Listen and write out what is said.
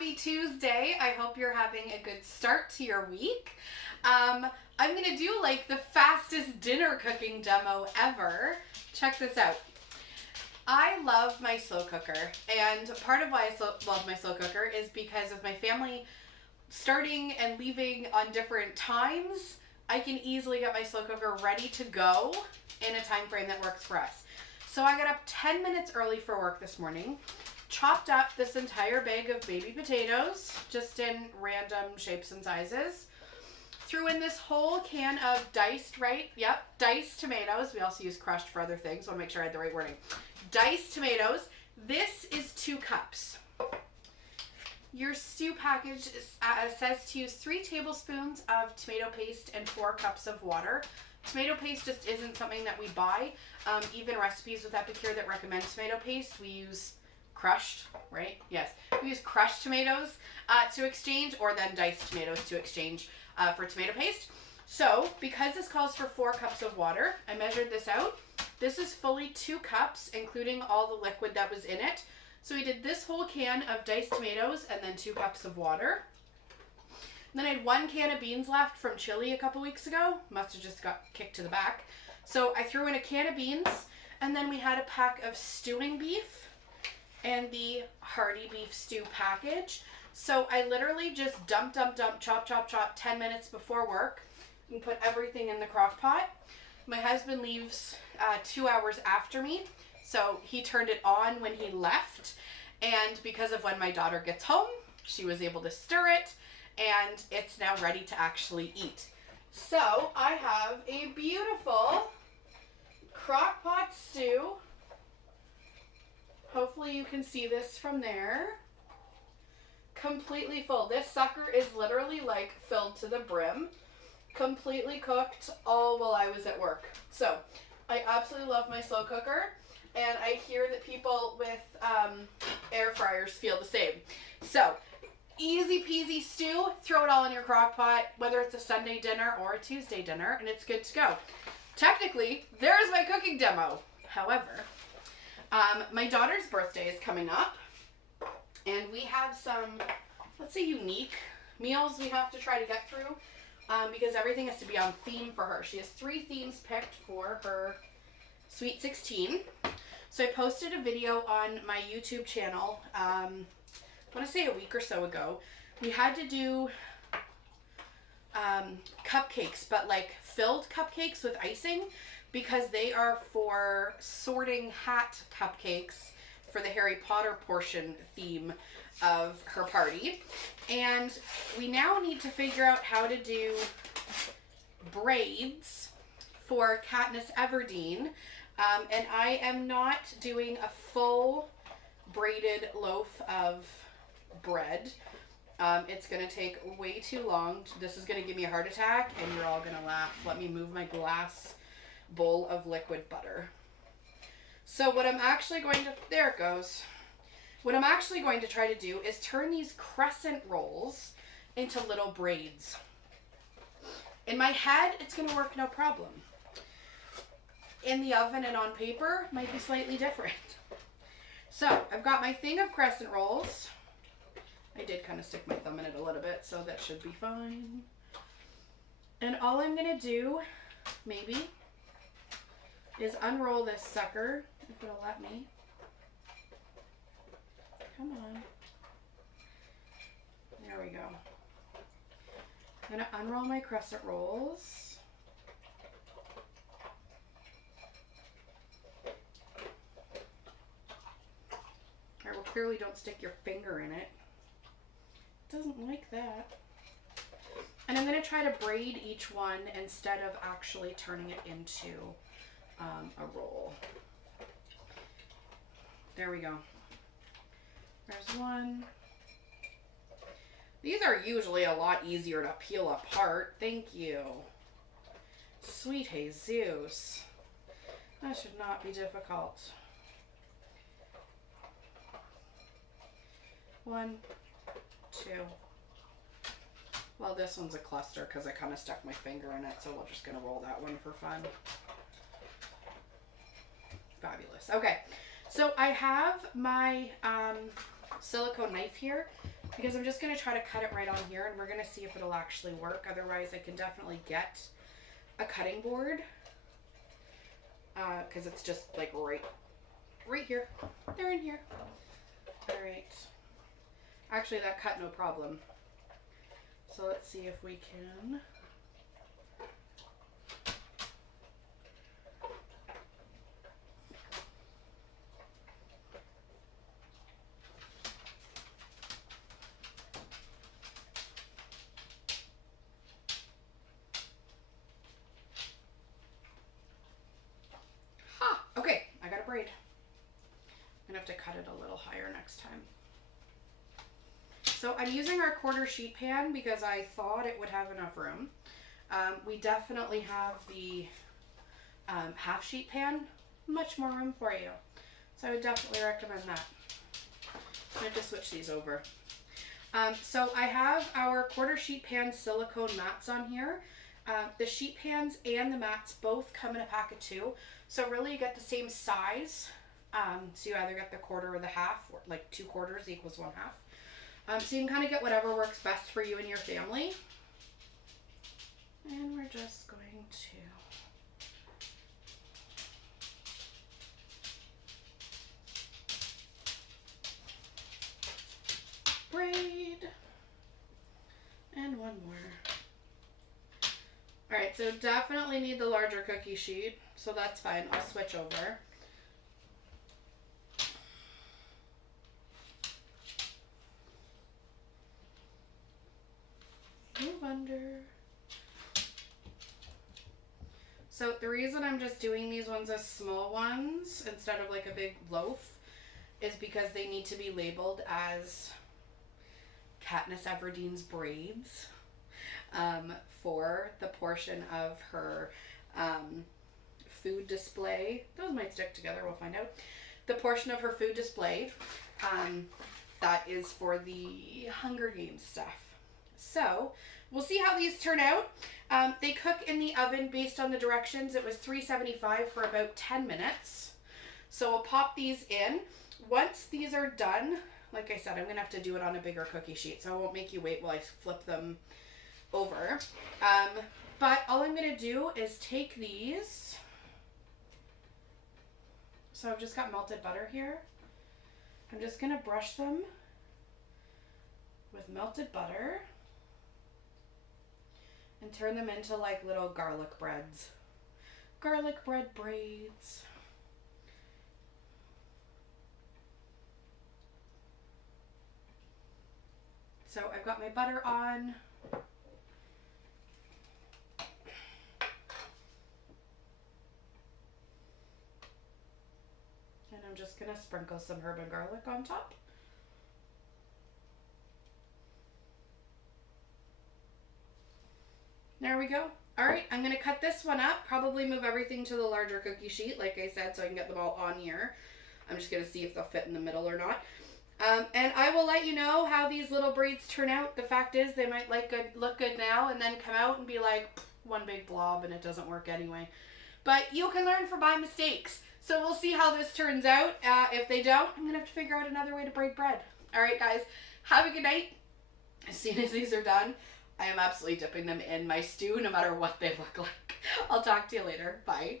Happy Tuesday. I hope you're having a good start to your week. I'm going to do like the fastest dinner cooking demo ever. Check this out. I love my slow cooker, and part of why I love my slow cooker is because of my family starting and leaving on different times. I can easily get my slow cooker ready to go in a time frame that works for us. So I got up 10 minutes early for work this morning, chopped up this entire bag of baby potatoes, just in random shapes and sizes, threw in this whole can of diced tomatoes. We also use crushed for other things, so I want to make sure I had the right wording. Diced tomatoes. This is 2 cups. Your stew package says to use 3 tablespoons of tomato paste and 4 cups of water. Tomato paste just isn't something that we buy. Even recipes with Epicure that recommend tomato paste, we use crushed, right? Yes. We use crushed tomatoes to exchange, or then diced tomatoes to exchange for tomato paste. So, because this calls for 4 cups of water, I measured this out. This is fully 2 cups, including all the liquid that was in it. So we did this whole can of diced tomatoes and then 2 cups of water. And then I had 1 can of beans left from chili a couple weeks ago. Must have just got kicked to the back. So I threw in a can of beans, and then we had a pack of stewing beef and the hearty beef stew package. So I literally just dump, chop 10 minutes before work and put everything in the crock pot. My husband leaves 2 hours after me, so he turned it on when he left, and because of when my daughter gets home, she was able to stir it, and it's now ready to actually eat. So I have a beautiful crock pot stew. Hopefully you can see this from there. Completely full. This sucker is literally like filled to the brim. Completely cooked all while I was at work. So I absolutely love my slow cooker, and I hear that people with air fryers feel the same. So easy peasy stew, throw it all in your crock pot, whether it's a Sunday dinner or a Tuesday dinner, and it's good to go. Technically, there's my cooking demo. However, my daughter's birthday is coming up, and we have some, let's say, unique meals we have to try to get through. Because everything has to be on theme for her. She has 3 themes picked for her Sweet 16. So I posted a video on my YouTube channel, I want to say a week or so ago. We had to do cupcakes, but like filled cupcakes with icing, because they are for sorting hat cupcakes for the Harry Potter portion theme of her party. And we now need to figure out how to do braids for Katniss Everdeen. And I am not doing a full braided loaf of bread. It's going to take way too long. This is going to give me a heart attack, and you're all going to laugh. Let me move my glass bowl of liquid butter. So what I'm actually going to, there it goes. What I'm actually going to try to do is turn these crescent rolls into little braids. In my head, it's going to work no problem. In the oven and on paper, might be slightly different. So, I've got my thing of crescent rolls. I did kind of stick my thumb in it a little bit, so that should be fine. And all I'm going to do, maybe, is unroll this sucker, if it'll let me. Come on. There we go. I'm going to unroll my crescent rolls. Alright, well, clearly don't stick your finger in it. It doesn't like that. And I'm going to try to braid each one instead of actually turning it into a roll. There we go. There's one. These are usually a lot easier to peel apart. Thank you. Sweet Jesus. That should not be difficult. 1, 2. Well, this one's a cluster because I kind of stuck my finger in it, so we're just going to roll that one for fun. Fabulous. Okay, so I have my silicone knife here because I'm just going to try to cut it right on here, and we're going to see if it'll actually work. Otherwise, I can definitely get a cutting board, because it's just like right here. They're in here. All right. Actually, that cut no problem. So let's see if we can. Okay, I got a braid. I'm gonna have to cut it a little higher next time. So I'm using our quarter sheet pan because I thought it would have enough room. We definitely have the half sheet pan, much more room for you. So I would definitely recommend that. I'm going to switch these over. So I have our quarter sheet pan silicone mats on here. The sheet pans and the mats both come in a pack of 2. So really you get the same size. So you either get the quarter or the half, or like 2 quarters equals 1 half. So you can kind of get whatever works best for you and your family. And we're just going to braid. And one more. Alright, so definitely need the larger cookie sheet, so that's fine. I'll switch over. Move under. So the reason I'm just doing these ones as small ones instead of like a big loaf is because they need to be labeled as Katniss Everdeen's braids for the portion of her food display. Those might stick together, we'll find out. The portion of her food display that is for the Hunger Games stuff. So we'll see how these turn out. They cook in the oven based on the directions. It was 375 for about 10 minutes. So we'll pop these in. Once these are done, like I said, I'm going to have to do it on a bigger cookie sheet, so I won't make you wait while I flip them over. But all I'm going to do is take these. So I've just got melted butter here. I'm just going to brush them with melted butter and turn them into like little garlic breads. Garlic bread braids. So I've got my butter on. And I'm just gonna sprinkle some herb and garlic on top. There we go. All right, I'm gonna cut this one up, probably move everything to the larger cookie sheet, like I said, so I can get them all on here. I'm just gonna see if they'll fit in the middle or not. And I will let you know how these little braids turn out. The fact is they might look good now and then come out and be like one big blob and it doesn't work anyway. But you can learn from my mistakes. So we'll see how this turns out. If they don't, I'm gonna have to figure out another way to braid bread. All right, guys, have a good night. As soon as these are done, I am absolutely dipping them in my stew no matter what they look like. I'll talk to you later. Bye.